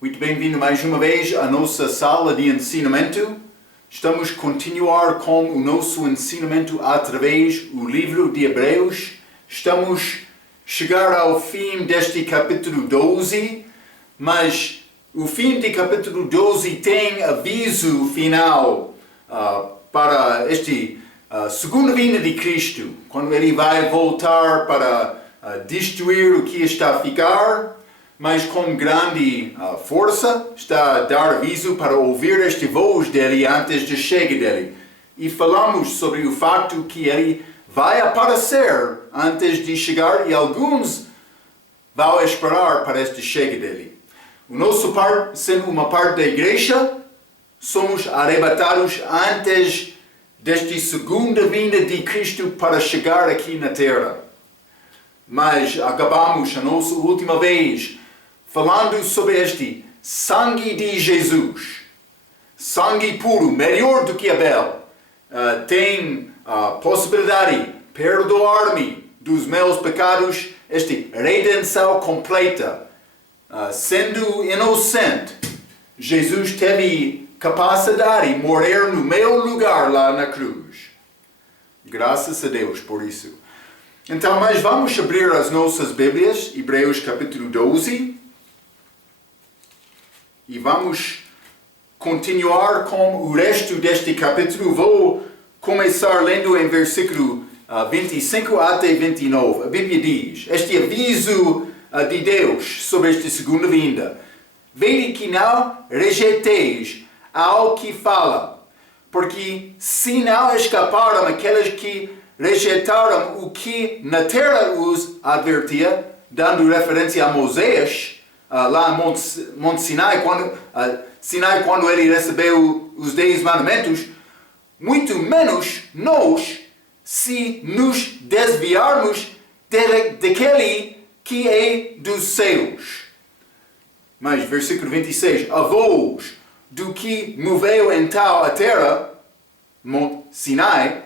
Muito bem-vindo mais uma vez à nossa sala de ensinamento. Estamos a continuar com o nosso ensinamento através do livro de Hebreus. Estamos a chegar ao fim deste capítulo 12, mas o fim de capítulo 12 tem aviso final para este segunda vinda de Cristo, quando ele vai voltar para destruir o que está a ficar, mas com grande força está a dar aviso para ouvir este voz dele antes da chega dele. E falamos sobre o fato que ele vai aparecer antes de chegar e alguns vão esperar para esta chega dele. O nosso parte, sendo uma parte da igreja, somos arrebatados antes desta segunda vinda de Cristo para chegar aqui na terra. Mas acabamos a nossa última vez falando sobre este sangue de Jesus. Sangue puro, melhor do que Abel. Tem a possibilidade de perdoar-me dos meus pecados, esta redenção completa. Sendo inocente, Jesus teve capacidade de morrer no meu lugar lá na cruz. Graças a Deus por isso. Então, mas vamos abrir as nossas Bíblias, Hebreus capítulo 12. E vamos continuar com o resto deste capítulo. Vou começar lendo em versículo 25 até 29. A Bíblia diz, este aviso de Deus sobre esta segunda vinda. Vede que não rejeiteis ao que fala, porque se não escaparam aqueles que rejeitaram o que na terra os advertia, dando referência a Moisés, lá em Monte Sinai, quando ele recebeu os 10 mandamentos, muito menos nós, se nos desviarmos daquele que é dos céus. Mas, versículo 26, a voz do que moveu então a terra, Monte Sinai,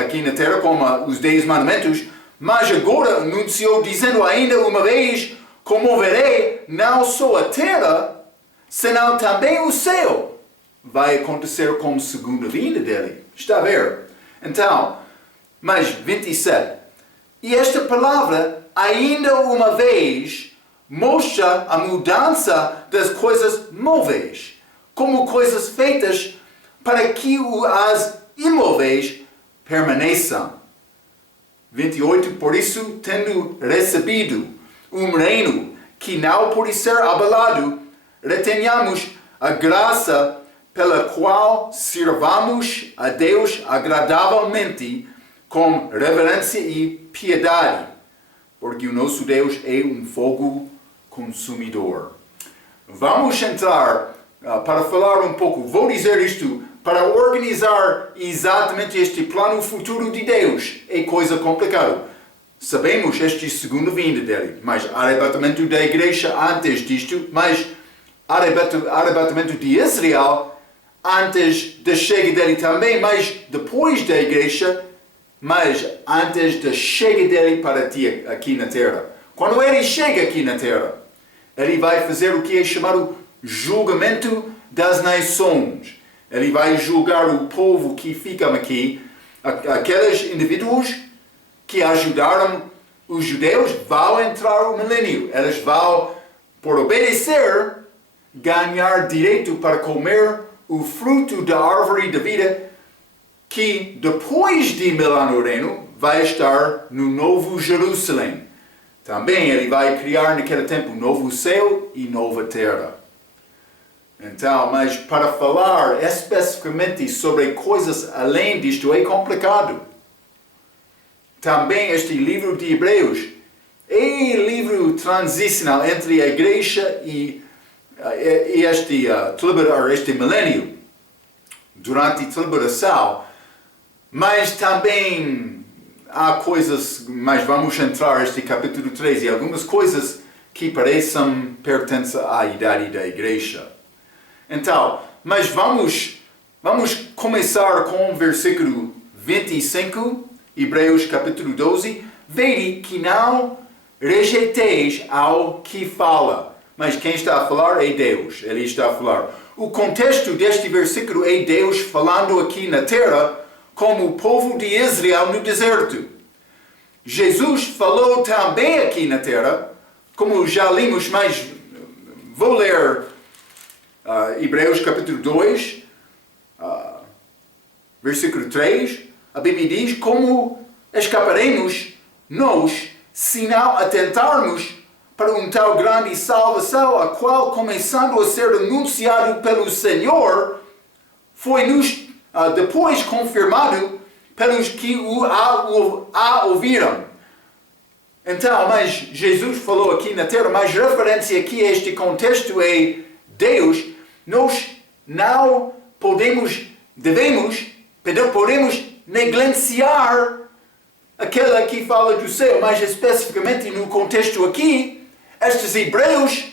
aqui na terra, como os 10 mandamentos, mas agora anunciou, dizendo ainda uma vez, comoverei não só a terra, senão também o céu. Vai acontecer como segunda vinda dele. Está a ver? Então, mas 27. E esta palavra, ainda uma vez, mostra a mudança das coisas móveis, como coisas feitas para que as imóveis permaneçam. 28. Por isso, tendo recebido um reino que não pode ser abalado, retenhamos a graça pela qual sirvamos a Deus agradavelmente com reverência e piedade, porque o nosso Deus é um fogo consumidor. Vamos entrar para falar um pouco, vou dizer isto, para organizar exatamente este plano futuro de Deus. É coisa complicada. Sabemos esta segunda vinda dele, mas arrebatamento da igreja antes disto, mas arrebatamento de Israel antes da chega dele também, mas depois da igreja, mas antes da chega dele para ti aqui na terra. Quando ele chega aqui na terra, ele vai fazer o que é chamado julgamento das nações. Ele vai julgar o povo que fica aqui, aqueles indivíduos que ajudaram os judeus vão entrar no milênio. Eles vão, por obedecer, ganhar direito para comer o fruto da árvore da vida, que depois de 1000 anos no reino vai estar no Novo Jerusalém. Também ele vai criar naquele tempo um novo céu e nova terra. Então, mas para falar especificamente sobre coisas além disto é complicado. Também este livro de Hebreus é livro transicional entre a igreja e este milênio, durante a tribulação, mas também há coisas, mas vamos entrar neste capítulo 13, algumas coisas que parecem pertencem à idade da igreja. Então, mas vamos começar com o versículo 25, Hebreus capítulo 12. Vede que não rejeiteis ao que fala, mas quem está a falar é Deus. Ele está a falar. O contexto deste versículo é Deus falando aqui na terra como o povo de Israel no deserto. Jesus falou também aqui na terra, como já lemos, mas vou ler Hebreus capítulo 2, versículo 3. A Bíblia diz: como escaparemos nós se não atentarmos para um tal grande salvação, a qual, começando a ser anunciado pelo Senhor, foi-nos depois confirmado pelos que a ouviram. Então, mas Jesus falou aqui na terra, mas referência aqui a este contexto é Deus. Nós não podemos negligenciar aquela que fala do céu, mais especificamente no contexto aqui, estes hebreus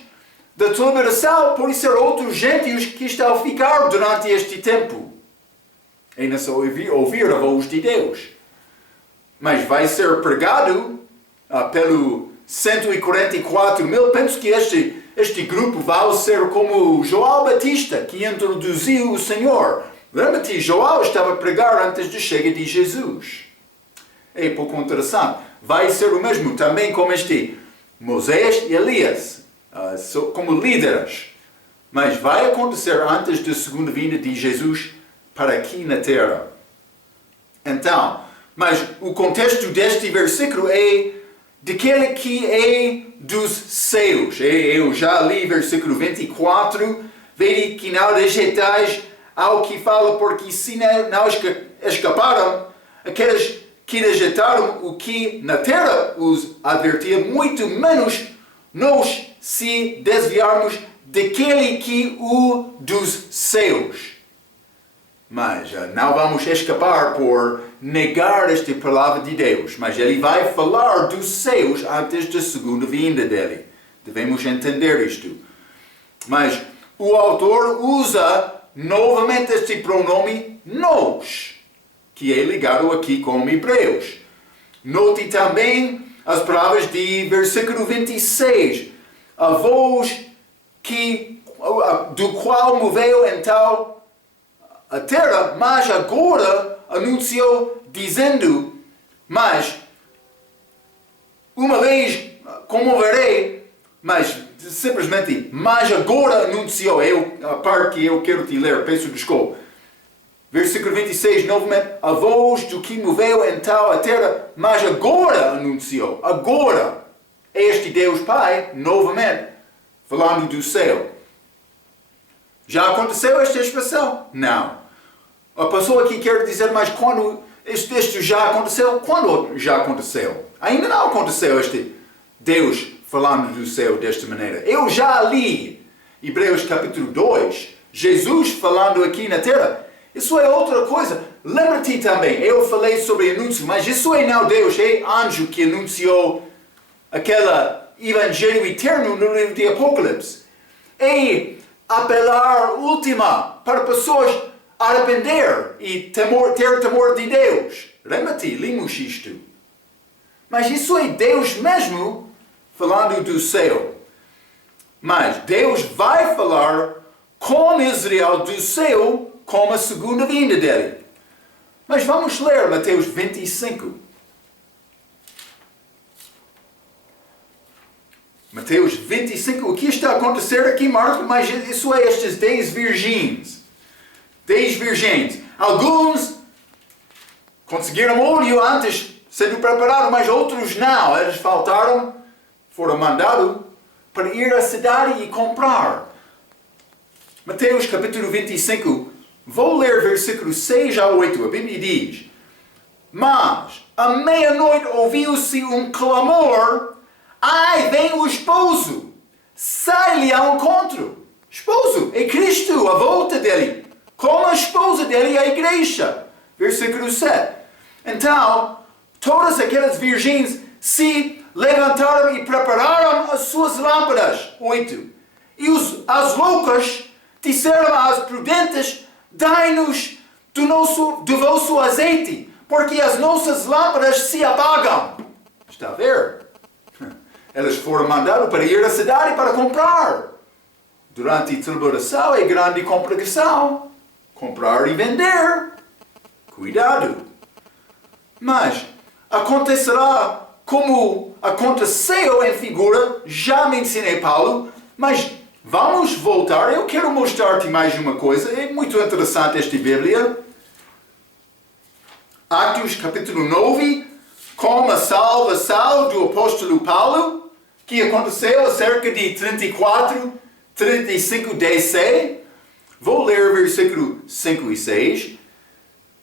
da liberação podem ser outros gentios que estão a ficar durante este tempo. E não só ouvir a voz de Deus. Mas vai ser pregado pelo 144 mil. Penso que este grupo vai ser como João Batista, que introduziu o Senhor. Lembra-te, João estava a pregar antes da chegada de Jesus. É pouco interessante. Vai ser o mesmo também como este Moisés e Elias, como líderes. Mas vai acontecer antes da segunda vinda de Jesus para aqui na terra. Então, mas o contexto deste versículo é daquele que é dos céus. Eu já li versículo 24. Vede que não rejeitais ao que fala, porque se não escaparam, aqueles que rejeitaram o que na terra os advertia, muito menos nós se desviarmos daquele que o dos céus. Mas não vamos escapar por negar esta palavra de Deus. Mas ele vai falar dos céus antes da segunda vinda dele. Devemos entender isto. Mas o autor usa novamente este pronome nós, que é ligado aqui com Hebreus. Note também as palavras de versículo 26. A voz do qual moveu então a terra, mas agora anunciou dizendo, mas uma vez comoverei, mas simplesmente, mas agora anunciou, a parte que eu quero te ler, peço desculpa. Versículo 26, novamente, a voz do que moveu então a terra, mas agora anunciou, agora, este Deus Pai, novamente, falando do céu. Já aconteceu esta expressão? Não. A pessoa aqui quer dizer, mas quando isto já aconteceu? Quando já aconteceu? Ainda não aconteceu este Deus falando do céu desta maneira. Eu já li Hebreus capítulo 2, Jesus falando aqui na terra. Isso é outra coisa. Lembra-te também, eu falei sobre anúncio, mas isso é não Deus, é anjo que anunciou aquele evangelho eterno no livro de Apocalipse. É apelar última para pessoas arrepender e ter temor de Deus. Lembra-te, lemos isto. Mas isso é Deus mesmo falando do céu. Mas Deus vai falar com Israel do céu com a segunda vinda dele. Mas vamos ler Mateus 25. Mateus 25, o que está a acontecer aqui, Marcos? Mas isso é estes 10 virgens. 10 virgens. Alguns conseguiram óleo antes, sendo preparado, mas outros não. Eles faltaram, foram mandados para ir à cidade e comprar. Mateus capítulo 25, vou ler versículos 6 a 8. A Bíblia diz: mas à meia-noite ouviu-se um clamor: ai, vem o esposo, sai-lhe ao encontro. Esposo é Cristo, a volta dele. Com a esposa dele, a igreja. Versículo 7. Então, todas aquelas virgens se levantaram e prepararam as suas lâmpadas. 8. E as loucas disseram às prudentes: dai-nos do vosso azeite, porque as nossas lâmpadas se apagam. Está a ver? Eles foram mandados para ir à cidade para comprar. Durante a tribulação é grande complicação. Comprar e vender. Cuidado. Mas acontecerá como aconteceu em figura, já mencionei Paulo, mas vamos voltar. Eu quero mostrar-te mais uma coisa. É muito interessante esta Bíblia. Atos capítulo 9, com a salvação do apóstolo Paulo, que aconteceu cerca de 34, 35 DC. Vou ler versículo 5 e 6.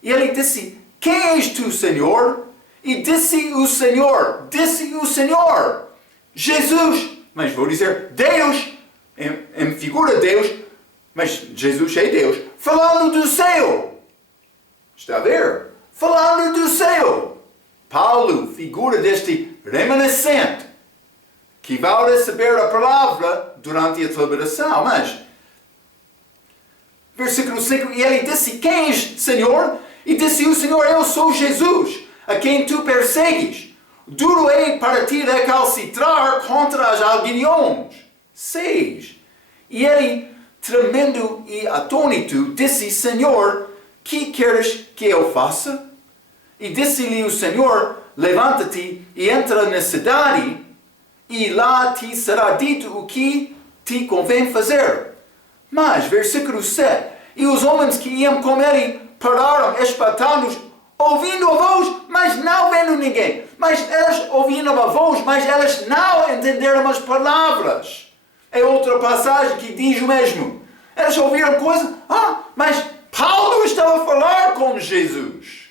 E ele disse: quem és tu, Senhor? E disse o Senhor, Jesus, mas vou dizer Deus, em figura de Deus, mas Jesus é Deus, falando do céu. Está a ver? Falando do céu. Paulo, figura deste remanescente, que vai receber a palavra durante a tribulação. Mas, versículo 5, e ele disse: quem és, Senhor? E disse o Senhor: eu sou Jesus, a quem tu persegues. Duro é para ti recalcitrar contra as aguilhões. 6. E ele, tremendo e atônito, disse: Senhor, que queres que eu faça? E disse-lhe o Senhor: levanta-te e entra na cidade, e lá te será dito o que te convém fazer. Mas, versículo 7, e os homens que iam com ele pararam, espantados, ouvindo a voz, mas não vendo ninguém. Mas eles ouviram a voz, mas eles não entenderam as palavras. É outra passagem que diz o mesmo. Eles ouviram coisas, mas Paulo estava a falar com Jesus.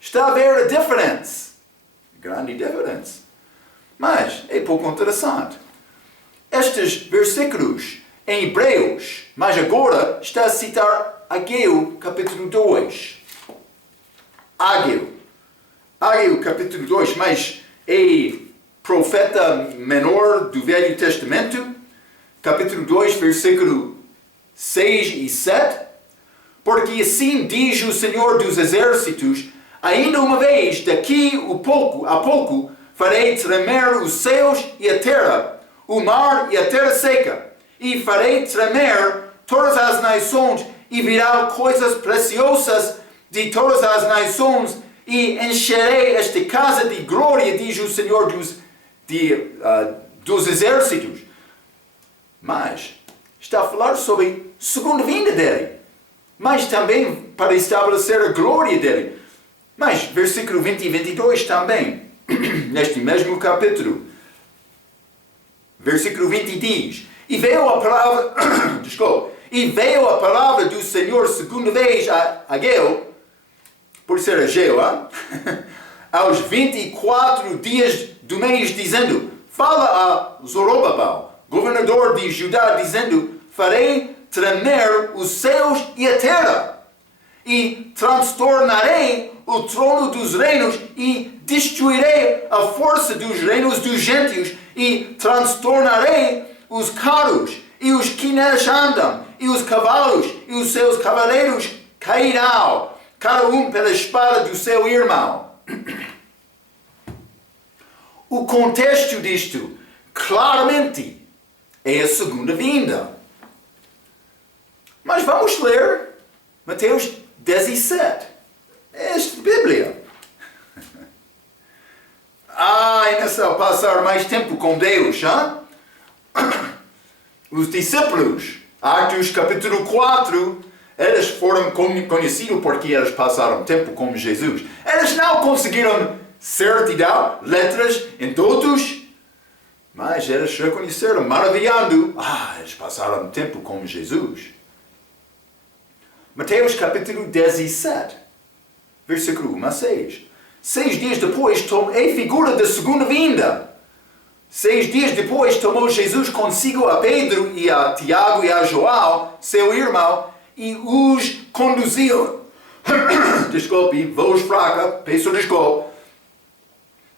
Está a ver a diferença. Grande diferença. Mas é pouco interessante. Estes versículos em Hebreus, mas agora está a citar Ageu, capítulo 2. Ageu, capítulo 2, mas é profeta menor do Velho Testamento, capítulo 2, versículo 6 e 7. Porque assim diz o Senhor dos Exércitos: ainda uma vez, daqui a pouco, farei tremer os céus e a terra, o mar e a terra seca, e farei tremer todas as nações, e virão coisas preciosas de todas as nações, e encherei esta casa de glória, diz o Senhor dos Exércitos. Mas está a falar sobre a segunda vinda dele, mas também para estabelecer a glória dele. Mas versículo 20 e 22 também, neste mesmo capítulo, versículo 20 diz: e veio a palavra e veio a palavra do Senhor segunda vez a Ageu, por ser Ageu, aos 24 dias do mês, dizendo: fala a Zorobabel, governador de Judá, dizendo: farei tremer os céus e a terra, e transtornarei o trono dos reinos, e destruirei a força dos reinos dos gentios, e transtornarei os carros, e os que neles andam, e os cavalos, e os seus cavaleiros cairão, cada um pela espada do seu irmão. O contexto disto, claramente, é a segunda vinda. Mas vamos ler Mateus 17. Esta Bíblia. É necessário passar mais tempo com Deus, Os discípulos, Atos capítulo 4, eles foram conhecidos porque eles passaram tempo com Jesus. Eles não conseguiram certidão, letras em todos, mas eles reconheceram, maravilhando. Eles passaram tempo com Jesus. Mateus capítulo 17, versículo 1 a 6. 6 dias depois, é figura da segunda vinda. 6 dias depois, tomou Jesus consigo a Pedro e a Tiago e a João, seu irmão, e os conduziu. Desculpe, voz fraca, peço desculpa.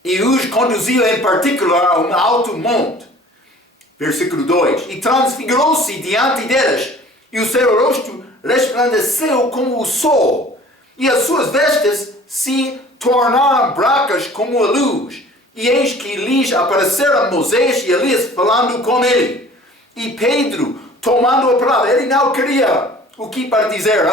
E os conduziu em particular a um alto monte. Versículo 2. E transfigurou-se diante deles, e o seu rosto resplandeceu como o sol, e as suas vestes se tornaram brancas como a luz. E eis que lhes apareceram Moisés e Elias falando com ele. E Pedro, tomando a palavra, ele não queria o que para dizer,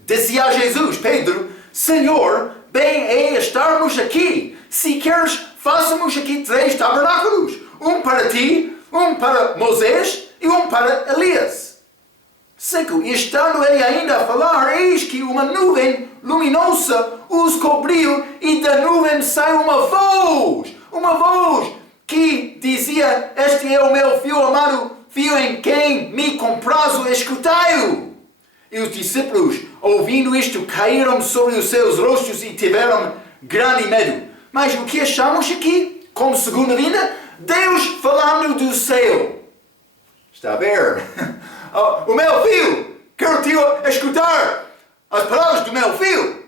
Dizia a Jesus, Pedro, Senhor, bem é estarmos aqui. Se queres, façamos aqui 3 tabernáculos. Um para ti, um para Moisés e um para Elias. 5. E estando ele ainda a falar, eis que uma nuvem luminosa os cobriu e da nuvem saiu uma voz que dizia, este é o meu filho amado, filho em quem me comprazo, escutai-o. E os discípulos, ouvindo isto, caíram sobre os seus rostos e tiveram grande medo. Mas o que achamos aqui, como segunda vinda? Deus falando do céu. Está a ver? O meu filho, quero te escutar as palavras do meu filho.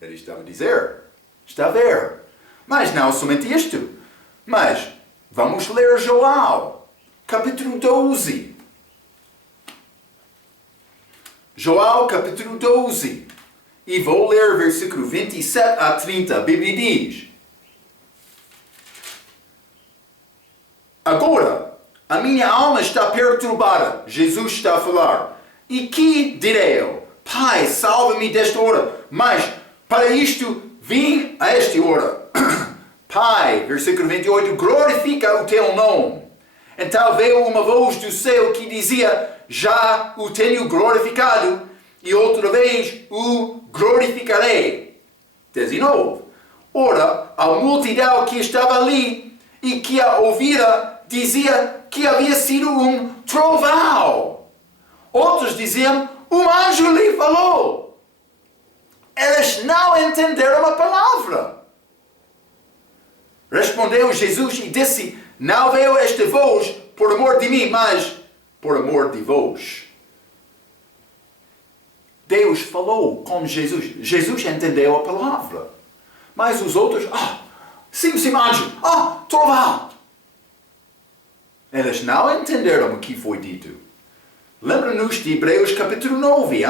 Ele estava a dizer, está a ver. Mas não somente isto. Mas vamos ler João, capítulo 12. João, capítulo 12. E vou ler versículo 27 a 30. A Bíblia diz: Agora, a minha alma está perturbada. Jesus está a falar. E que direi eu? Pai, salva-me desta hora. Mas para isto vim a esta hora. Pai, versículo 28, glorifica o teu nome. Então veio uma voz do céu que dizia, já o tenho glorificado, e outra vez o glorificarei. 19. Ora, a multidão que estava ali e que a ouvira dizia que havia sido um trovão. Outros diziam, um anjo lhe falou. Eles não entenderam a palavra. Respondeu Jesus e disse, não veio esta voz por amor de mim, mas por amor de vós. Deus falou com Jesus. Jesus entendeu a palavra. Mas os outros, sim, anjo, trovão. Eles não entenderam o que foi dito. Lembra-nos de Hebreus capítulo 9,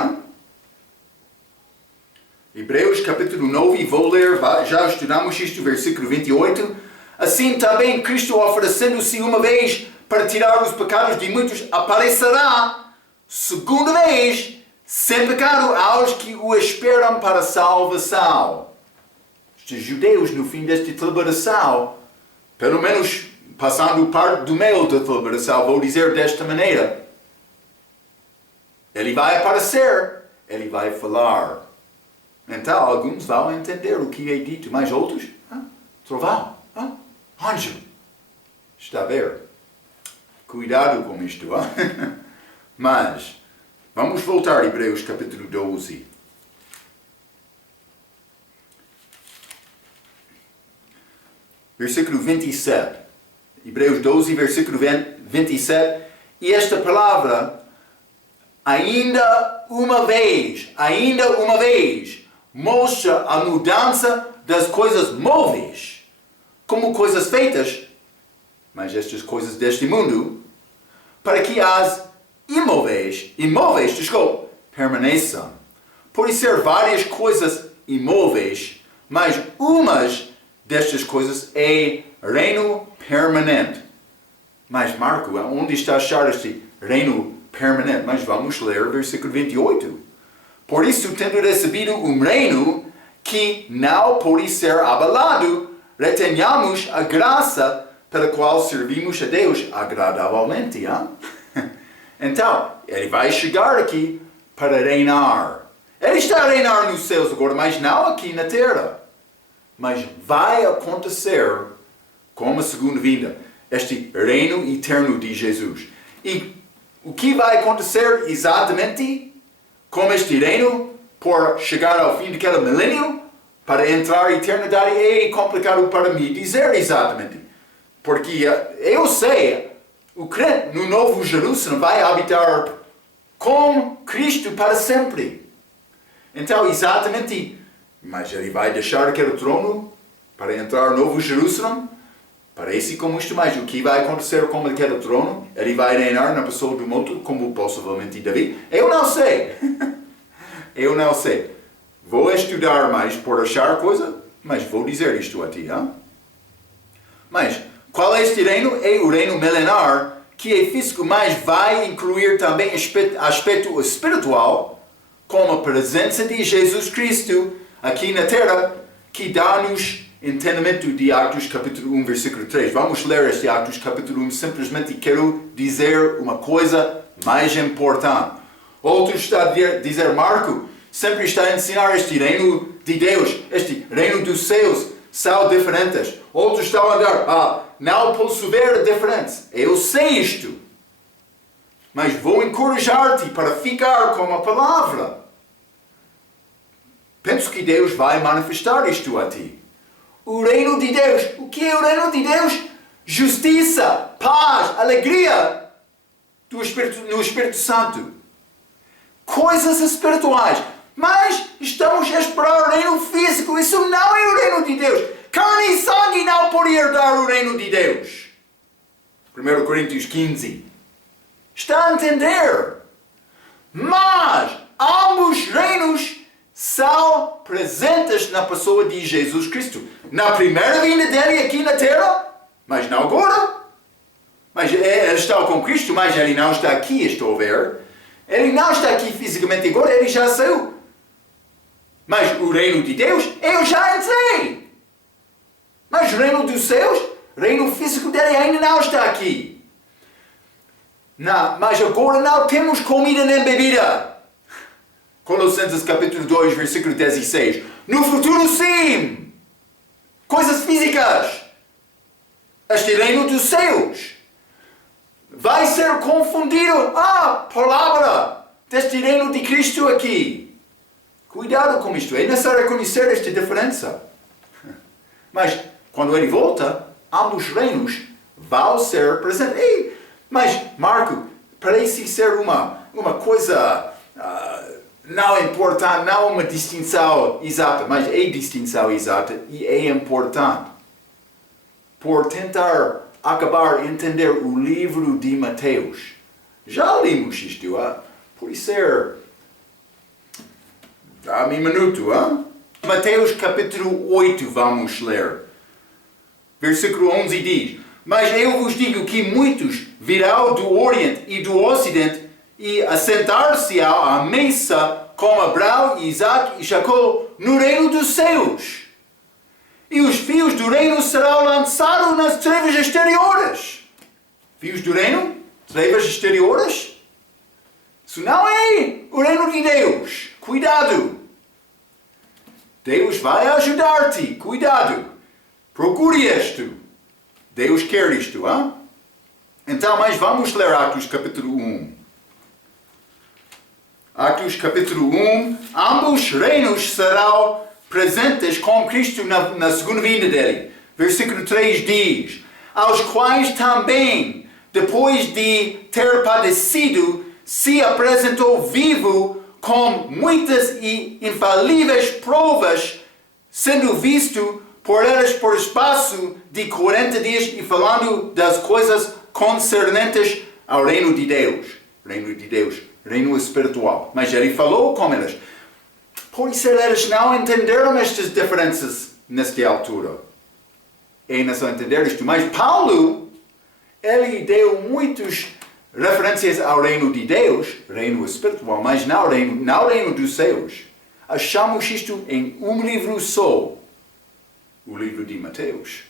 Hebreus capítulo 9, vou ler, já estudamos isto, versículo 28. Assim também Cristo, oferecendo-se uma vez para tirar os pecados de muitos, aparecerá, segunda vez, sem pecado, aos que o esperam para a salvação. Estes judeus, no fim desta celebração, pelo menos passando parte do meio da celebração, vou dizer desta maneira. Ele vai aparecer, ele vai falar. Então, alguns vão entender o que é dito, mas outros, trovão, anjo. Está a ver? Cuidado com isto, Mas, vamos voltar a Hebreus capítulo 12. Versículo 27. Hebreus 12, versículo 27. E esta palavra, ainda uma vez, mostra a mudança das coisas móveis, como coisas feitas, mas estas coisas deste mundo, para que as imóveis, permaneçam. Podem ser várias coisas imóveis, mas umas destas coisas é reino permanente. Mas Marco, onde está a achar este reino permanente? Mas vamos ler o versículo 28. Por isso, tendo recebido um reino que não pode ser abalado, retenhamos a graça pela qual servimos a Deus agradavelmente. Então, ele vai chegar aqui para reinar. Ele está a reinar nos céus agora, mas não aqui na terra. Mas vai acontecer como a segunda vinda, este reino eterno de Jesus. E o que vai acontecer exatamente com este reino por chegar ao fim daquele milênio, para entrar a eternidade, é complicado para mim dizer exatamente. Porque eu sei, o crente no Novo Jerusalém vai habitar com Cristo para sempre. Então, exatamente, mas ele vai deixar aquele trono para entrar no Novo Jerusalém? Parece como isto, mas o que vai acontecer com aquele trono? Ele vai reinar na pessoa do outro, como possivelmente Davi? Eu não sei. Eu não sei. Vou estudar mais por achar coisa, Mas vou dizer isto a ti, hein? Mas qual é este reino? É o reino milenar, que é físico, mas vai incluir também aspecto espiritual, como a presença de Jesus Cristo aqui na terra, que dá-nos entendimento de Atos capítulo 1, versículo 3. Vamos ler este Atos capítulo 1, simplesmente quero dizer uma coisa mais importante. Outro está a dizer, Marco, sempre está a ensinar este reino de Deus, este reino dos céus, são diferentes. Outros estão a dar, não posso ver a diferença. Eu sei isto. Mas vou encorajar-te para ficar com a palavra. Penso que Deus vai manifestar isto a ti. O reino de Deus. O que é o reino de Deus? Justiça, paz, alegria no Espírito Santo. Coisas espirituais. Mas estamos a esperar o reino físico. Isso não é o reino de Deus. Carne e sangue não pode herdar o reino de Deus. 1 Coríntios 15. Está a entender? Mas ambos reinos são presentes na pessoa de Jesus Cristo. Na primeira vinda dele aqui na terra, mas não agora. Mas ele está com Cristo, mas ele não está aqui, estou a ver. Ele não está aqui fisicamente agora, ele já saiu. Mas o reino de Deus, eu já entrei. Mas o reino dos céus, o reino físico dele ainda não está aqui. Não, mas agora não temos comida nem bebida. Colossenses capítulo 2, versículo 16. No futuro sim. Coisas físicas. Este reino dos céus vai ser confundido. Palavra deste reino de Cristo aqui. Cuidado com isto. É necessário reconhecer esta diferença. Mas quando ele volta, ambos reinos vão ser presentes. Mas Marco, parece ser uma coisa não importante, não uma distinção exata, mas é distinção exata e é importante. Por tentar acabar de entender o livro de Mateus. Já lemos isto, por ser... Dá-me um minuto, Mateus capítulo 8, vamos ler. Versículo 11 diz: Mas eu vos digo que muitos virão do Oriente e do Ocidente e assentar-se-ão à mesa com Abraão, Isaac e Jacó no reino dos céus. E os fios do reino serão lançados nas trevas exteriores. Fios do reino? Trevas exteriores? Isso não é o reino de Deus. Cuidado. Deus vai ajudar-te. Cuidado. Procure isto. Deus quer isto, Então, mas vamos ler Atos capítulo 1. Atos capítulo 1. Ambos reinos serão presentes com Cristo na segunda vinda dele. Versículo 3 diz: Aos quais também, depois de ter padecido, se apresentou vivo com muitas e infalíveis provas, sendo visto por elas por espaço de 40 dias e falando das coisas concernentes ao reino de Deus. Reino de Deus, reino espiritual. Mas ele falou com elas. Por isso eles não entenderam estas diferenças nesta altura. É necessário entender isto. Mas Paulo, ele deu muitas referências ao reino de Deus, reino espiritual, mas não reino dos céus. Achamos isto em um livro só, o livro de Mateus,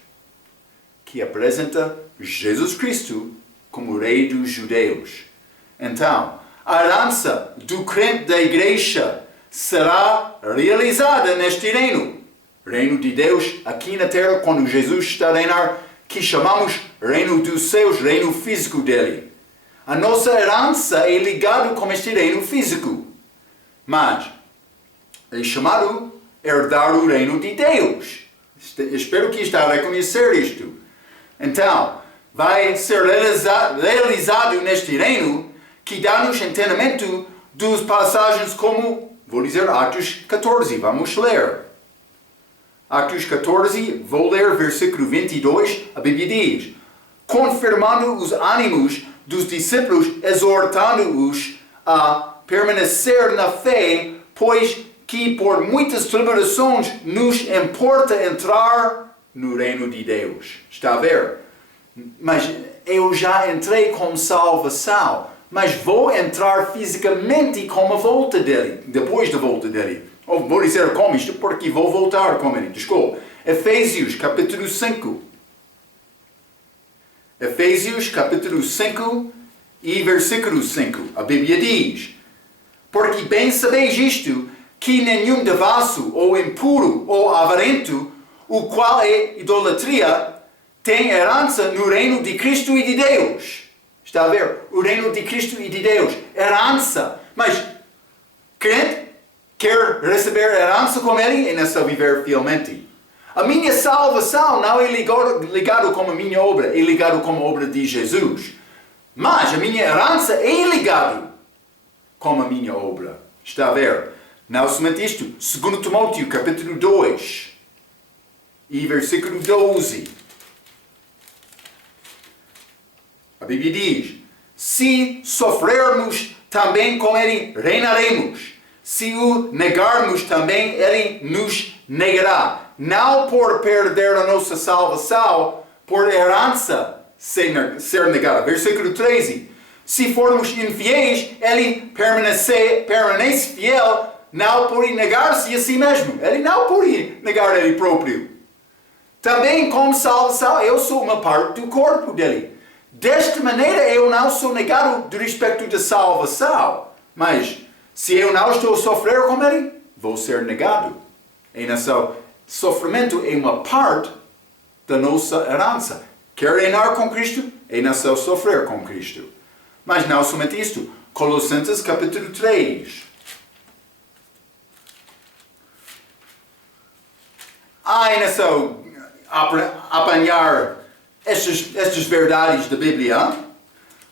que apresenta Jesus Cristo como rei dos judeus. Então, a herança do crente da igreja será realizada neste reino. Reino de Deus aqui na terra, quando Jesus está a reinar, que chamamos reino dos céus, reino físico dele. A nossa herança é ligada com este reino físico. Mas é chamado herdar o reino de Deus. Espero que está a reconhecer isto. Então, vai ser realizado neste reino que dá-nos entendimento dos passagens como, vou dizer, Atos 14. Vamos ler. Atos 14, vou ler versículo 22, a Bíblia diz: confirmando os ânimos dos discípulos, exortando-os a permanecer na fé, pois que por muitas tribulações nos importa entrar no reino de Deus. Está a ver? Mas eu já entrei com salvação, mas vou entrar fisicamente com a volta dele, depois da volta dele. Ou vou dizer como isto, porque vou voltar com ele. Desculpa. Efésios, capítulo 5. Efésios, capítulo 5 e versículo 5. A Bíblia diz: porque bem sabeis isto, que nenhum devasso, ou impuro, ou avarento, o qual é idolatria, tem herança no reino de Cristo e de Deus. Está a ver? O reino de Cristo e de Deus. Herança. Mas, crente quer receber herança com ele e não só viver fielmente. A minha salvação não é ligado com a minha obra, é ligado com a obra de Jesus. Mas a minha herança é ligado com a minha obra. Está a ver? Não somente isto. 2 Timóteo, capítulo 2 e versículo 12. A Bíblia diz: se sofrermos, também com ele reinaremos. Se o negarmos, também ele nos negará. Não por perder a nossa salvação, por herança ser negada. Versículo 13. Se formos infiéis, ele permanece fiel, não por negar-se a si mesmo. Ele não por negar a ele próprio. Também com salvação, eu sou uma parte do corpo dele. Desta maneira, eu não sou negado do respeito da salvação. Mas, se eu não estou a sofrer com ele, vou ser negado. E nesse sofrimento é uma parte da nossa herança. Quer reinar com Cristo, é não sofrer com Cristo. Mas não somente isto. Colossenses capítulo 3. É só apanhar estas verdades da Bíblia.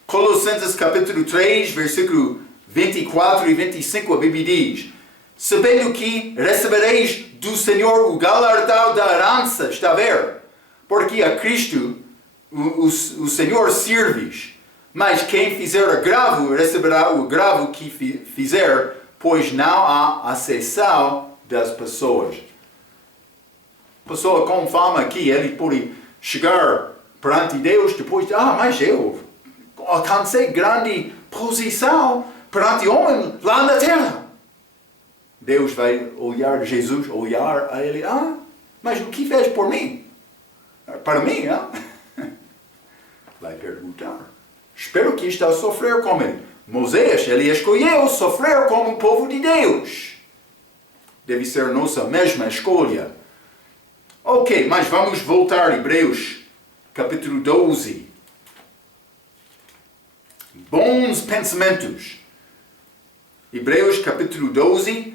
Colossenses capítulo 3, versículo 24 e 25, a Bíblia diz: sabendo que recebereis do Senhor o galardão da herança, está a ver? Porque a Cristo o Senhor serves, mas quem fizer agravo receberá o agravo que fizer, pois não há acessão das pessoas. Pessoa com fama aqui, ele pode chegar perante Deus depois de, mas eu alcancei grande posição perante o homem lá na terra. Deus vai olhar Jesus, olhar a ele, mas o que fez por mim? Para mim, vai perguntar. Espero que está a sofrer como ele. Moisés, ele escolheu sofrer como o povo de Deus. Deve ser nossa mesma escolha. Ok, mas vamos voltar a Hebreus, capítulo 12. Bons pensamentos. Hebreus, capítulo 12,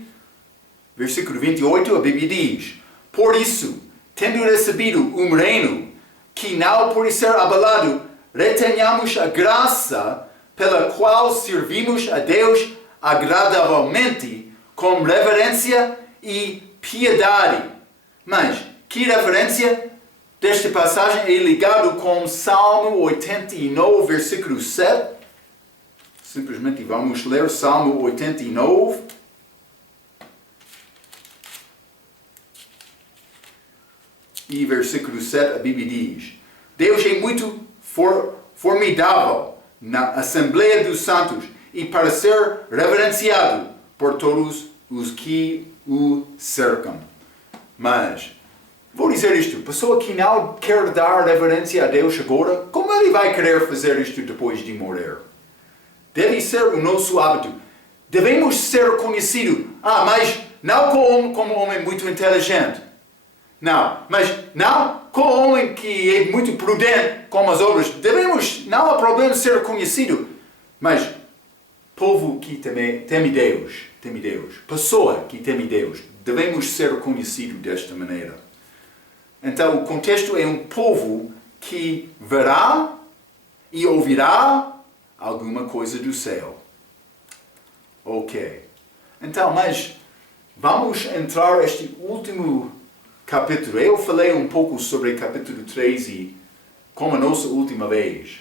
versículo 28, a Bíblia diz: por isso, tendo recebido um reino que não pode ser abalado, retenhamos a graça pela qual servimos a Deus agradavelmente, com reverência e piedade. Mas, que referência desta passagem é ligado com Salmo 89, versículo 7. Simplesmente vamos ler Salmo 89. E versículo 7, a Bíblia diz: Deus é muito formidável na Assembleia dos Santos e para ser reverenciado por todos os que o cercam. Mas, vou dizer isto, pessoa que não quer dar reverência a Deus agora, como ele vai querer fazer isto depois de morrer? Deve ser o nosso hábito. Devemos ser conhecidos, mas não como um homem muito inteligente. Não, mas não como um homem que é muito prudente com as obras. Devemos, não há problema ser conhecido, mas povo que teme Deus, pessoa que teme Deus, devemos ser conhecidos desta maneira. Então, o contexto é um povo que verá e ouvirá alguma coisa do céu. Ok. Então, mas vamos entrar neste último capítulo. Eu falei um pouco sobre capítulo 13 como a nossa última vez.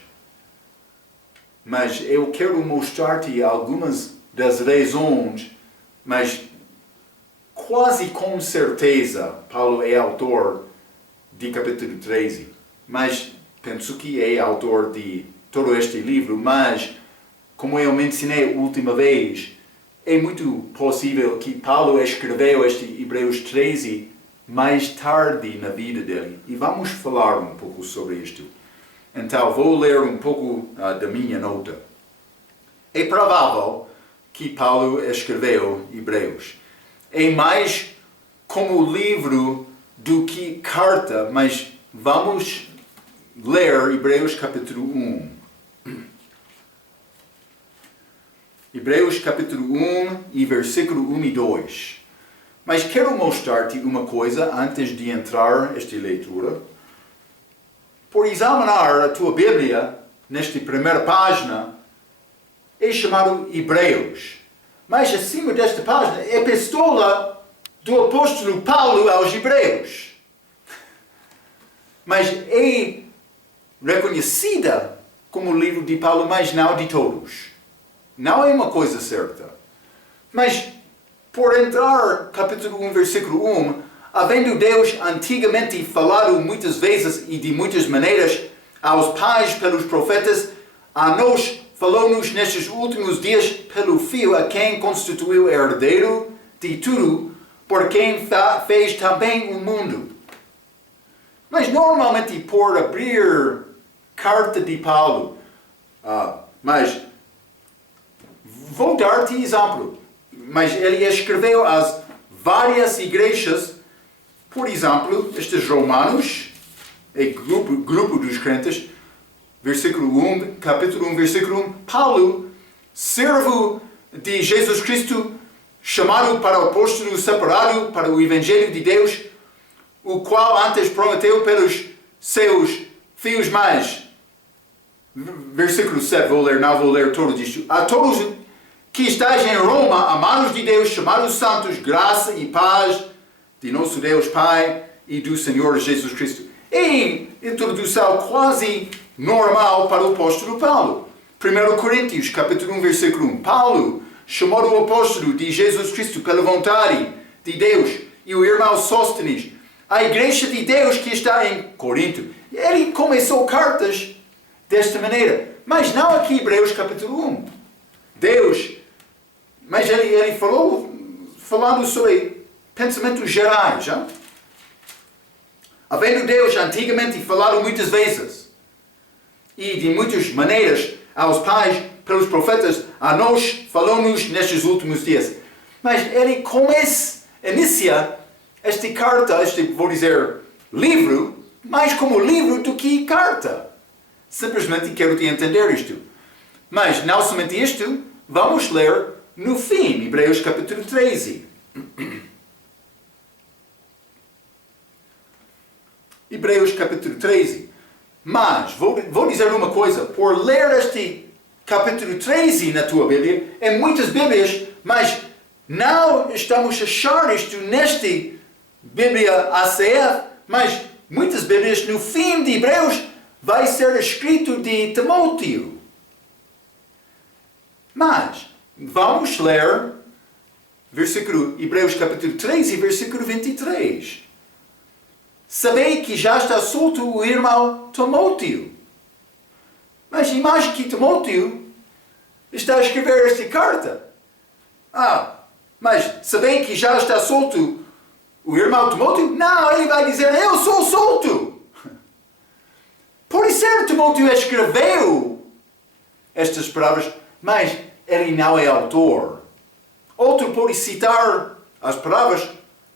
Mas eu quero mostrar-te algumas das razões, mas quase com certeza Paulo é autor de capítulo 13, mas penso que é autor de todo este livro, mas como eu mencionei a última vez, é muito possível que Paulo escreveu este Hebreus 13 mais tarde na vida dele. E vamos falar um pouco sobre isto. Então, vou ler um pouco da minha nota. É provável que Paulo escreveu Hebreus. É mais como livro do que carta, mas vamos ler Hebreus capítulo 1. Hebreus capítulo 1 e versículo 1 e 2. Mas quero mostrar-te uma coisa antes de entrar nesta leitura. Por examinar a tua Bíblia, nesta primeira página, é chamado Hebreus. Mas acima desta página, é a epístola do apóstolo Paulo aos Hebreus. Mas é reconhecida como o livro de Paulo, mas não de todos. Não é uma coisa certa. Mas, por entrar, capítulo 1, versículo 1, havendo Deus antigamente falado muitas vezes e de muitas maneiras aos pais pelos profetas, a nós falou-nos nestes últimos dias pelo Filho a quem constituiu herdeiro de tudo, por quem fez também o mundo. Mas normalmente por abrir carta de Paulo, mas vou dar-te exemplo. Mas ele escreveu às várias igrejas, por exemplo, estes romanos, grupo dos crentes, versículo 1, capítulo 1, versículo 1, Paulo, servo de Jesus Cristo, chamado para o apóstolo separado para o Evangelho de Deus, o qual antes prometeu pelos seus filhos mais. Versículo 7, não vou ler todo isto. A todos que estáis em Roma, amados de Deus, chamados santos, graça e paz de nosso Deus Pai e do Senhor Jesus Cristo. E introdução quase normal para o apóstolo Paulo. 1 Coríntios, capítulo 1, versículo 1. Paulo, chamado o apóstolo de Jesus Cristo pela vontade de Deus, e o irmão Sóstenes, a igreja de Deus que está em Corinto. Ele começou cartas desta maneira. Mas não aqui, Hebreus capítulo 1. Deus, mas ele falando sobre pensamentos gerais. Já? Havendo Deus antigamente falado muitas vezes e de muitas maneiras aos pais pelos profetas, a nós falou-nos nestes últimos dias. Mas ele inicia esta carta, vou dizer, livro, mais como livro do que carta. Simplesmente quero te entender isto. Mas não somente isto, vamos ler no fim, Hebreus capítulo 13. Hebreus capítulo 13. Mas, vou dizer uma coisa, por ler este capítulo 13 na tua Bíblia, em muitas Bíblias, mas não estamos a achar isto neste Bíblia ACF, mas muitas Bíblias no fim de Hebreus vai ser escrito de Timóteo. Mas, vamos ler Hebreus capítulo 13, versículo 23. Sabei que já está solto o irmão Timóteo. Mas imagine que Timóteo está a escrever esta carta. Mas sabei que já está solto o irmão Timóteo? Não, ele vai dizer, eu sou solto. Pode ser Timóteo escreveu estas palavras, mas ele não é autor. Outro pode citar as palavras,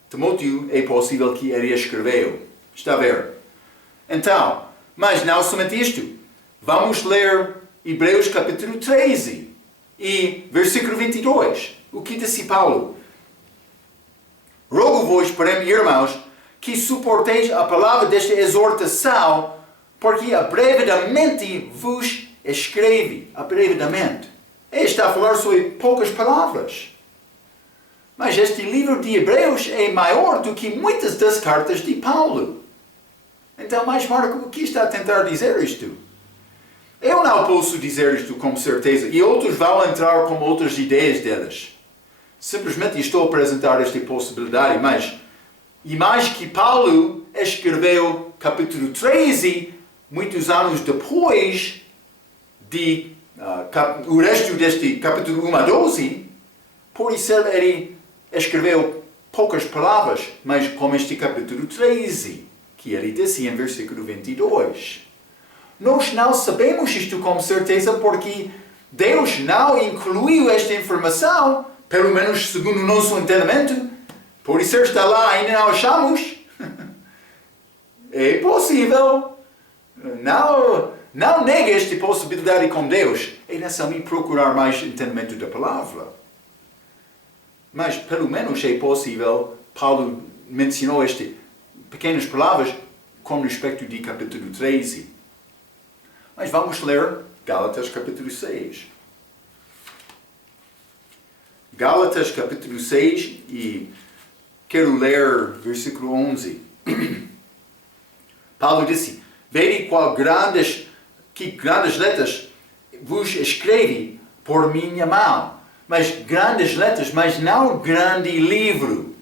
Timóteo é possível que ele escreveu. Está a ver? Então, mas não somente isto. Vamos ler Hebreus capítulo 13 e versículo 22. O que disse Paulo? Rogo-vos, porém, irmãos, que suporteis a palavra desta exortação, porque abreviadamente vos escreve. Abreviadamente. Ele está a falar sobre poucas palavras. Mas este livro de Hebreus é maior do que muitas das cartas de Paulo. Então, mas Marco, o que está a tentar dizer isto? Eu não posso dizer isto com certeza, e outros vão entrar com outras ideias deles. simplesmente estou a apresentar esta possibilidade, mas imagine que Paulo escreveu capítulo 13, muitos anos depois de o resto deste capítulo 1 a 12, pode ser ele escreveu poucas palavras, mas como este capítulo 13, que ele disse em versículo 22. Nós não sabemos isto com certeza porque Deus não incluiu esta informação, pelo menos segundo o nosso entendimento. Pode ser está lá, ainda não achamos. É possível. Não negue esta possibilidade com Deus. É necessário procurar mais entendimento da palavra. Mas pelo menos é possível. Paulo mencionou estas pequenas palavras com respeito de capítulo 13. Mas vamos ler Gálatas capítulo 6. Gálatas capítulo 6 e quero ler versículo 11. Paulo disse, vede que grandes letras vos escrevi por minha mão. Mas grandes letras, mas não grande livro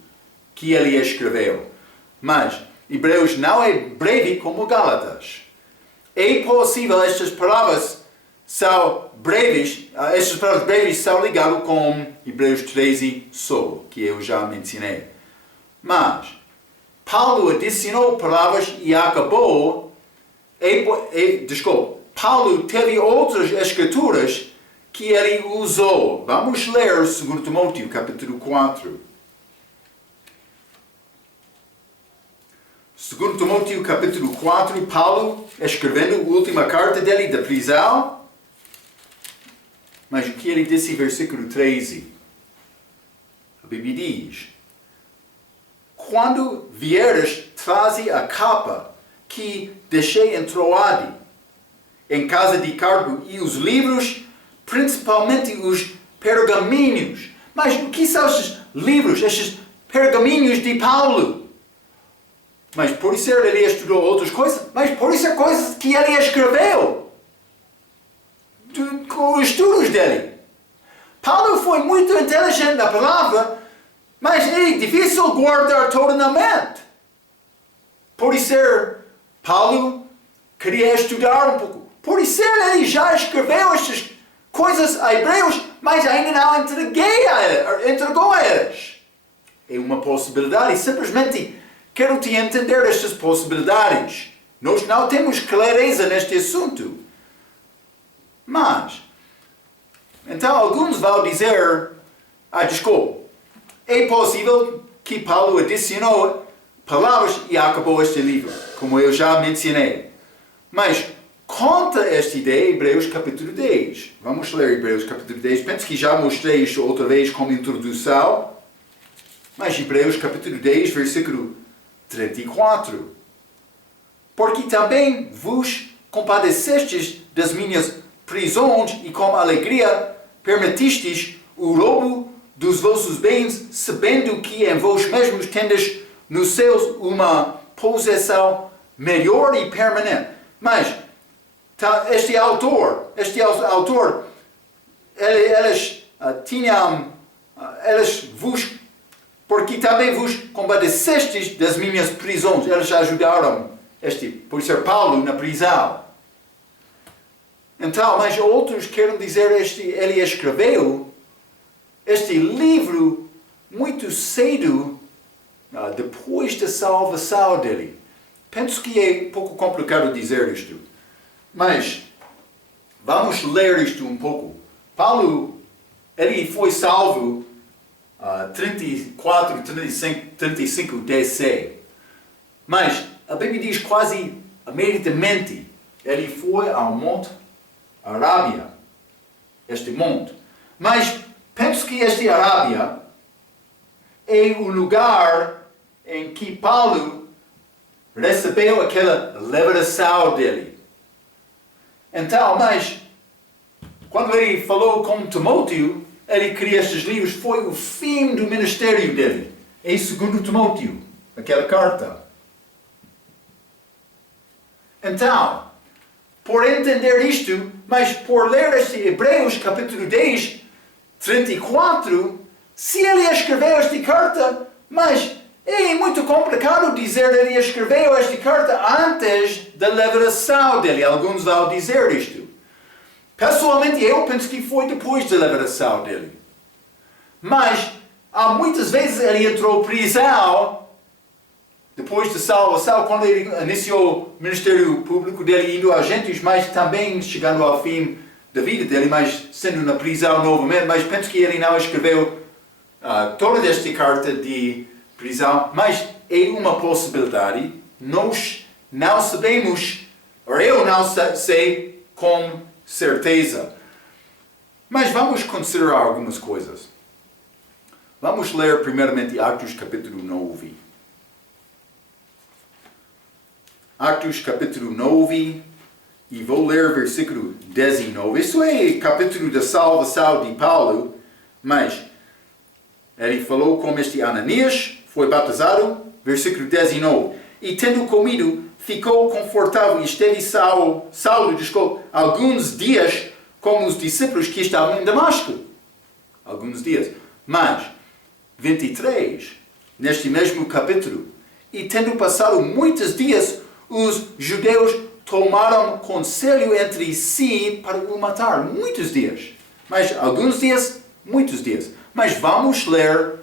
que ele escreveu. Mas Hebreus não é breve como Gálatas. É possível estas palavras são breves são ligadas com Hebreus 13 só, que eu já mencionei. Mas Paulo adicionou palavras e acabou. Paulo teve outras escrituras que ele usou. Vamos ler 2 Timóteo, capítulo 4. 2 Timóteo, capítulo 4, Paulo escrevendo a última carta dele da prisão. Mas o que ele disse em versículo 13? A Bíblia diz, quando vieres, traze a capa que deixei em Troade, em casa de Carpo, e os livros, principalmente os pergaminhos. Mas o que são estes livros, estes pergaminhos de Paulo? Mas pode ser ele estudou outras coisas, mas pode ser coisas que ele escreveu com os estudos dele. Paulo foi muito inteligente na palavra, mas é difícil guardar toda na mente. Pode ser Paulo queria estudar um pouco. Pode ser ele já escreveu estas coisas a hebreus, mas ainda não entregou a eles. É uma possibilidade. Simplesmente quero te entender estas possibilidades. Nós não temos clareza neste assunto. Mas, então alguns vão dizer, desculpa, é possível que Paulo adicionou palavras e acabou este livro, como eu já mencionei. Mas conta esta ideia em Hebreus capítulo 10. Vamos ler Hebreus capítulo 10. Penso que já mostrei isto outra vez como introdução. Mas Hebreus capítulo 10, versículo 34. Porque também vos compadecestes das minhas prisões e com alegria permitistes o roubo dos vossos bens, sabendo que em vós mesmos tendes nos céus uma possessão melhor e permanente. Mas este autor, eles tinham, porque também vos compadecestes das minhas prisões, eles ajudaram por ser Paulo na prisão. Então, mas outros querem dizer ele escreveu este livro muito cedo, depois da salvação dele. Penso que é um pouco complicado dizer isto. Mas vamos ler isto um pouco. Paulo, ele foi salvo 34, 35 DC. Mas a Bíblia diz quase imediatamente ele foi ao Monte Arábia, este monte. Mas penso que este Arábia é o lugar em que Paulo recebeu aquela liberação dele. Então, mas quando ele falou com Timóteo, ele queria estes livros, foi o fim do ministério dele. Em 2 Timóteo, aquela carta. Então, por entender isto, mas por ler este Hebreus capítulo 10, 34, se ele escreveu esta carta, mas é muito complicado dizer que ele escreveu esta carta antes da liberação dele. Alguns vão dizer isto. Pessoalmente, eu penso que foi depois da liberação dele. Mas, há muitas vezes ele entrou em prisão, depois da salvação, quando ele iniciou o ministério público dele, indo a gentios, mas também chegando ao fim da vida dele, mas sendo na prisão novamente. Mas penso que ele não escreveu toda esta carta de prisão, mas é uma possibilidade. Nós não sabemos, ou eu não sei com certeza. Mas vamos considerar algumas coisas. Vamos ler primeiramente Atos capítulo 9. Atos capítulo 9, e vou ler versículo 19. Isso é capítulo da salvação de Paulo, mas ele falou como este Ananias foi batizado, versículo 19. E tendo comido, ficou confortável e esteve Saulo, alguns dias com os discípulos que estavam em Damasco. Alguns dias. Mas, 23, neste mesmo capítulo, e tendo passado muitos dias, os judeus tomaram conselho entre si para o matar. Muitos dias. Mas alguns dias, muitos dias. Mas vamos ler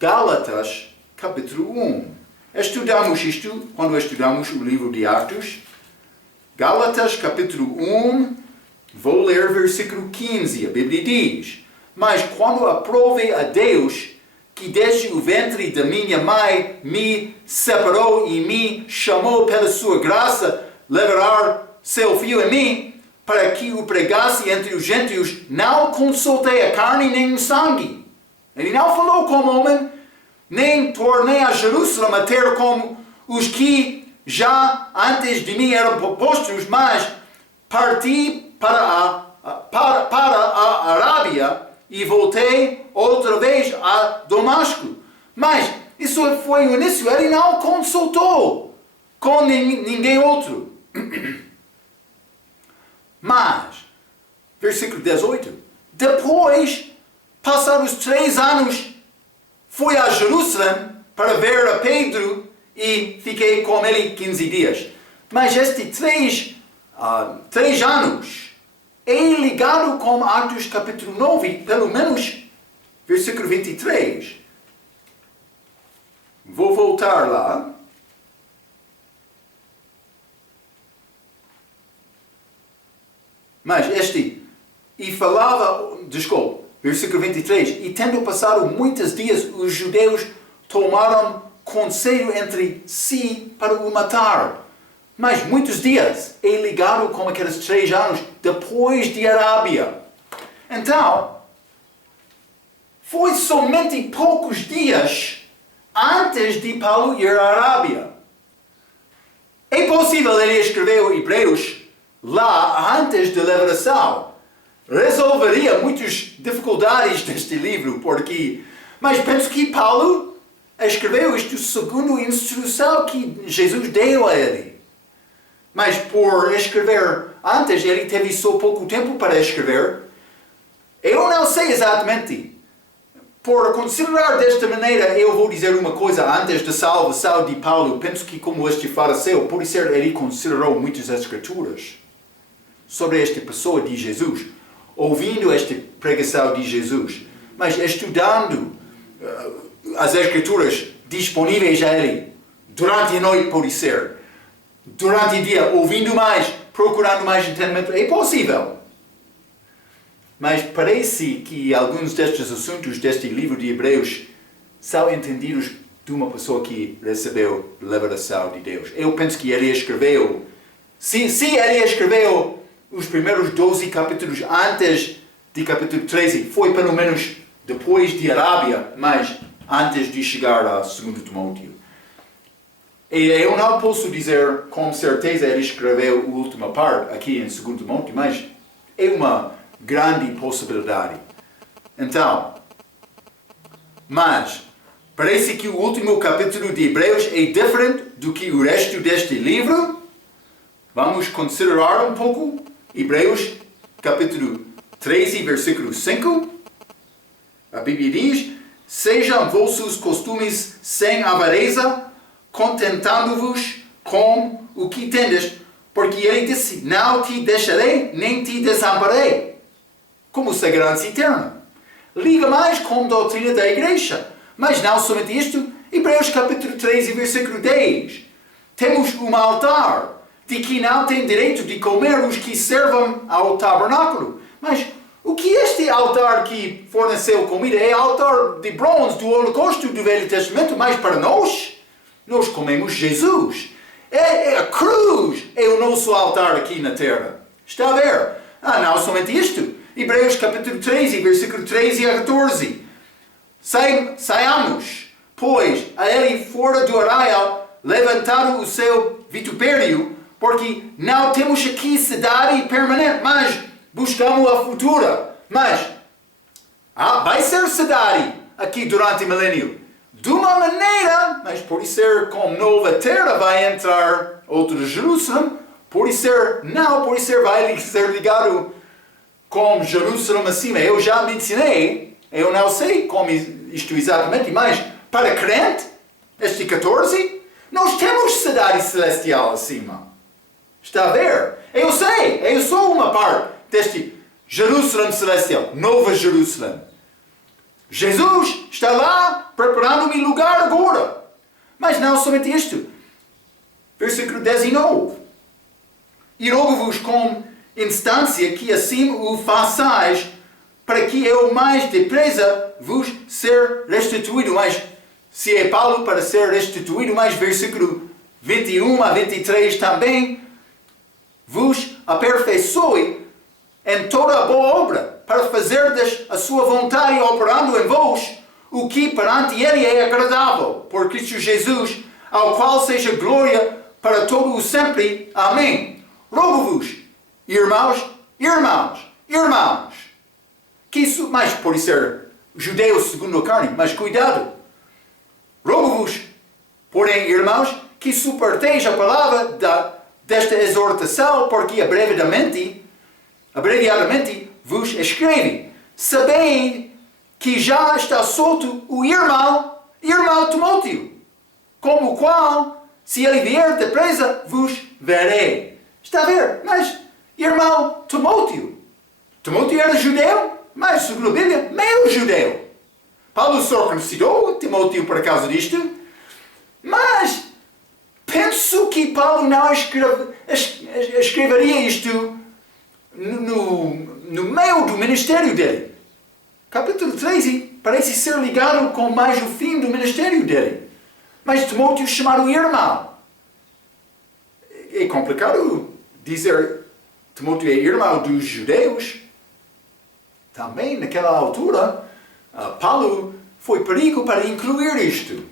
Gálatas, capítulo 1. Estudamos isto quando estudamos o livro de Atos. Gálatas, capítulo 1, vou ler versículo 15. A Bíblia diz: mas quando aprovei a Deus, que desde o ventre da minha mãe me separou e me chamou pela sua graça, levar seu Filho em mim, para que o pregasse entre os gentios, não consultei a carne nem o sangue. Ele não falou como homem, nem tornei a Jerusalém a ter como os que já antes de mim eram postos, mas parti para a Arábia e voltei outra vez a Damasco. Mas isso foi o início, ele não consultou com ninguém outro. Mas, versículo 18, depois, passados 3 anos, fui a Jerusalém para ver a Pedro e fiquei com ele 15 dias. Mas estes 3 anos é ligado com Atos capítulo 9, pelo menos versículo 23. Vou voltar lá. Mas versículo 23, e tendo passado muitos dias, os judeus tomaram conselho entre si para o matar. Mas muitos dias é ligado com aqueles 3 anos depois de Arábia. Então, foi somente poucos dias antes de Paulo ir à Arábia. É possível ele escreveu Hebreus lá antes da liberação. Resolveria muitas dificuldades deste livro, mas penso que Paulo escreveu isto segundo a instrução que Jesus deu a ele. Mas por escrever antes, ele teve só pouco tempo para escrever. Eu não sei exatamente. Por considerar desta maneira, eu vou dizer uma coisa antes da salvação de Paulo. Penso que como este fariseu, por isso ele considerou muitas escrituras sobre esta pessoa de Jesus, ouvindo esta pregação de Jesus, mas estudando as escrituras disponíveis a ele durante a noite, pode ser, durante o dia, ouvindo mais, procurando mais entendimento, é possível. Mas parece que alguns destes assuntos deste livro de Hebreus são entendidos de uma pessoa que recebeu a liberação de Deus. Eu penso que ele escreveu, se ele escreveu os primeiros 12 capítulos antes de capítulo 13, foi pelo menos depois de Arábia, mas antes de chegar a 2 Timóteo. E eu não posso dizer com certeza ele escreveu a última parte aqui em 2 Timóteo, mas é uma grande possibilidade. Então, mas parece que o último capítulo de Hebreus é diferente do que o resto deste livro. Vamos considerar um pouco Hebreus capítulo 13, versículo 5. A Bíblia diz: sejam vossos costumes sem avareza, contentando-vos com o que tendes, porque ele disse, não te deixarei, nem te desamparei, como segurança eterna. Liga mais com a doutrina da igreja, mas não somente isto. Hebreus capítulo 13, versículo 10. Temos um altar, de que não tem direito de comer os que servam ao tabernáculo. Mas o que este altar que forneceu comida é altar de bronze do holocausto do Velho Testamento, mas para nós comemos Jesus. A cruz é o nosso altar aqui na terra. Está a ver? Não somente isto. Hebreus capítulo 13, versículo 13 a 14. Saiamos, pois, a ele fora do arraial, levantado o seu vitupério, porque não temos aqui cidade permanente, mas buscamos a futura. Mas vai ser cidade aqui durante o milênio. De uma maneira, mas por ser como nova terra vai entrar outro Jerusalém, por ser vai ser ligado com Jerusalém acima. Eu já mencionei, eu não sei como isto exatamente, mas para crente, este 14, nós temos cidade celestial acima. Está a ver? Eu sei, eu sou uma parte deste Jerusalém celestial, Nova Jerusalém. Jesus está lá preparando-me lugar agora. Mas não somente isto. Versículo 19. E rogo-vos com instância que assim o façais, para que eu mais depressa vos ser restituído. Mas se é Paulo para ser restituído, mas versículo 21 a 23 também, vos aperfeiçoe em toda a boa obra, para fazerdes a sua vontade operando em vós, o que perante ele é agradável, por Cristo Jesus, ao qual seja glória para todo o sempre. Amém. Rogo-vos, irmãos, que isso, mas por ser judeus segundo a carne, mas cuidado. Rogo-vos, porém, irmãos, que suporteis a palavra desta exortação, porque abreviadamente vos escreve. Sabei que já está solto o irmão Timóteo, como o qual, se ele vier depressa, vos verei. Está a ver? Mas, irmão Timóteo era judeu, mas segundo a Bíblia, meio judeu. Paulo só considerou Timóteo por causa disto, mas penso que Paulo não escreveria isto no meio do ministério dele. Capítulo 13 parece ser ligado com mais o fim do ministério dele. Mas Timóteo chamado irmão. É complicado dizer Timóteo é irmão dos judeus. Também naquela altura, Paulo foi perigo para incluir isto.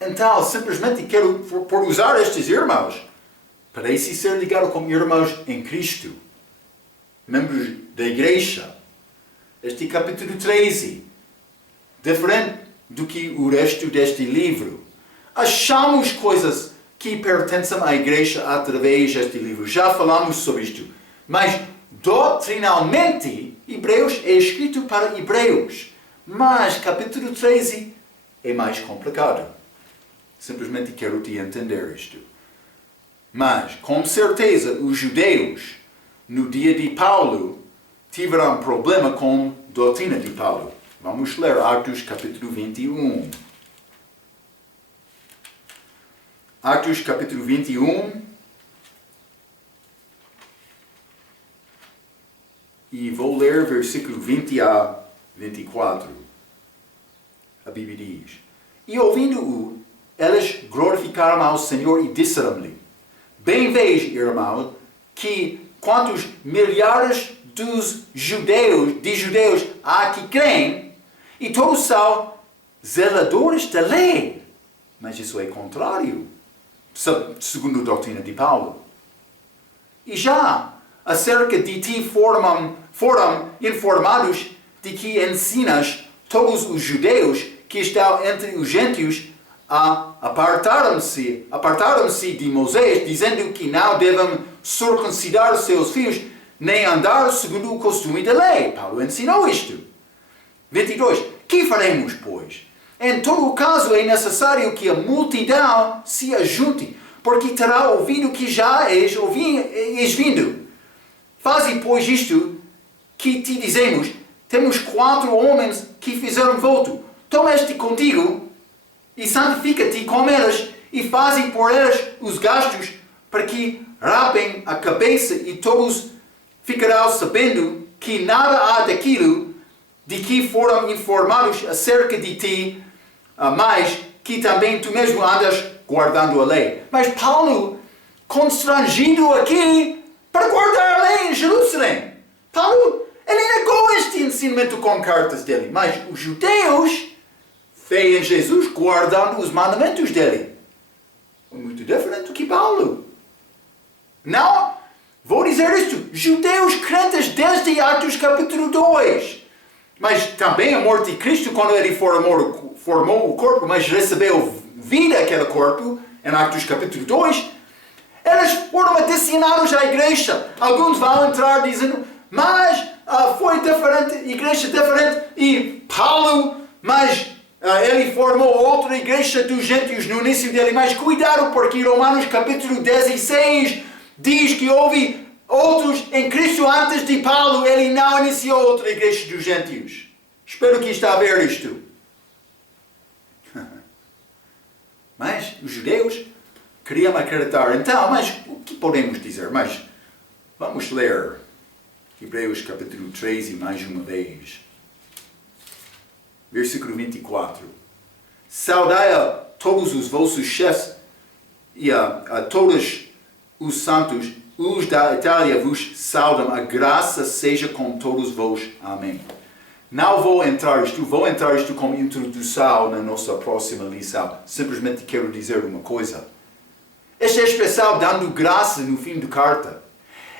Então, simplesmente quero por usar estes irmãos, parece ser ligado com irmãos em Cristo, membros da igreja. Este capítulo 13, diferente do que o resto deste livro. Achamos coisas que pertencem à igreja através deste livro. Já falamos sobre isto. Mas, doutrinalmente, Hebreus é escrito para hebreus. Mas, capítulo 13 é mais complicado. Simplesmente quero te entender isto. Mas, com certeza, os judeus, no dia de Paulo, tiveram problema com a doutrina de Paulo. Vamos ler Atos capítulo 21. Atos capítulo 21. E vou ler versículo 20 a 24. A Bíblia diz: E ouvindo-o, eles glorificaram ao Senhor e disseram-lhe: Bem vês, irmão, que quantos milhares de judeus há que creem, e todos são zeladores da lei. Mas isso é contrário, segundo a doutrina de Paulo. E já acerca de ti foram informados de que ensinas todos os judeus que estão entre os gentios a apartaram-se de Moisés, dizendo que não devem circuncidar seus filhos, nem andar segundo o costume da lei. Paulo ensinou isto. 22. Que faremos, pois? Em todo o caso, é necessário que a multidão se ajunte, porque terá ouvido que já és vindo. Faze, pois, isto que te dizemos. Temos 4 homens que fizeram voto. Toma-te contigo e santifica-te com elas e faze por elas os gastos para que rapem a cabeça e todos ficarão sabendo que nada há daquilo de que foram informados acerca de ti, mas que também tu mesmo andas guardando a lei. Mas Paulo, constrangido aqui para guardar a lei em Jerusalém. Paulo, ele negou este ensinamento com cartas dele, mas os judeus fé em Jesus guardando os mandamentos dele. Muito diferente do que Paulo. Não, vou dizer isto, judeus crentes desde Atos capítulo 2. Mas também a morte de Cristo, quando ele formou o corpo, mas recebeu vida aquele corpo, em Atos capítulo 2, eles foram adiciados à igreja. Alguns vão entrar dizendo, mas foi diferente, igreja diferente, e Paulo, mas ele formou outra igreja dos gentios no início dele. Mas cuidado, porque Romanos capítulo 16 diz que houve outros em Cristo antes de Paulo. Ele não iniciou outra igreja dos gentios. Espero que está a ver isto. Mas os judeus queriam acreditar. Então, mas o que podemos dizer? Mas vamos ler Hebreus capítulo 13 mais uma vez. Versículo 24. Saudai a todos os vossos chefes e a todos os santos. Os da Itália vos saudam. A graça seja com todos vós. Amém. Não vou entrar isto como introdução na nossa próxima lição. Simplesmente quero dizer uma coisa. Esta expressão dando graça no fim da carta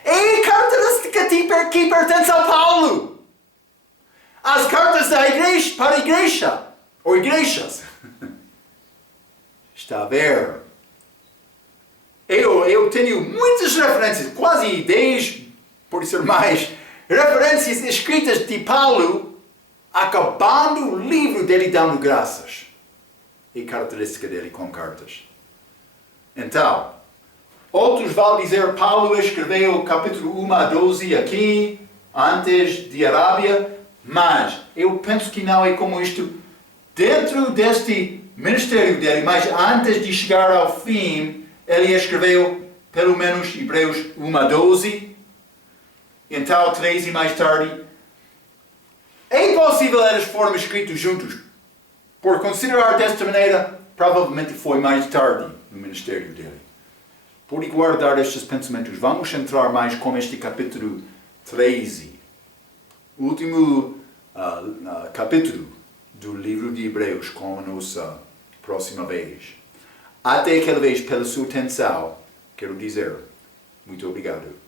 é característica que pertence a Paulo. As cartas da igreja para a igreja, ou igrejas. Está a ver? Eu tenho muitas referências, quase 10, por ser mais, referências escritas de Paulo acabando o livro dele dando graças. É característica dele com cartas. Então, outros vão dizer Paulo escreveu capítulo 1 a 12 aqui, antes de Arábia, mas eu penso que não é como isto. Dentro deste ministério dele, mas antes de chegar ao fim, ele escreveu pelo menos Hebreus 1 a 12, então 13 mais tarde. É impossível eles foram escritos juntos. Por considerar desta maneira, provavelmente foi mais tarde no ministério dele. Por guardar estes pensamentos, vamos entrar mais com este capítulo 13. Último capítulo do livro de Hebreus com a nossa próxima vez. Até aquela vez, pela sua atenção, quero dizer muito obrigado.